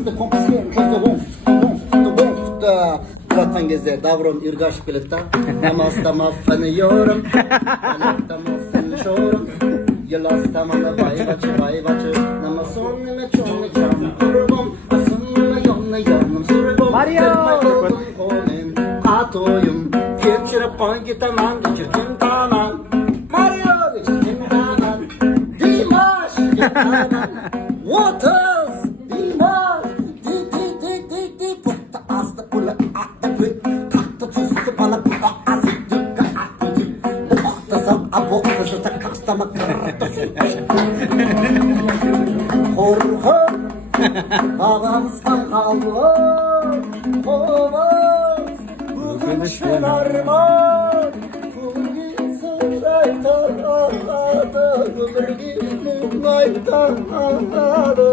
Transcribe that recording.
Kızdı konksiyon, kızdı Bıraktan gezde davron irgaş biletta Namastama feniyorum Anastama fenişorum Yılastama da bay baçı Namason nime çoğunu çam kurbum Asınma yonla yanım surbum Mario! Konin atoyum Geçire pangitaman geçirkin tanan Mario geçirkin tanan Dimash tanan Waters Dimash Di Putta asta kula akta kut Kakta tustu bana bu asit Dukka akta Bu akta sam abo Kızı da kastama kırta Hor Ağamızdan kalır Kovaz Bugün şenarman Bugün saraytan ağladı Bugün maydan ağladı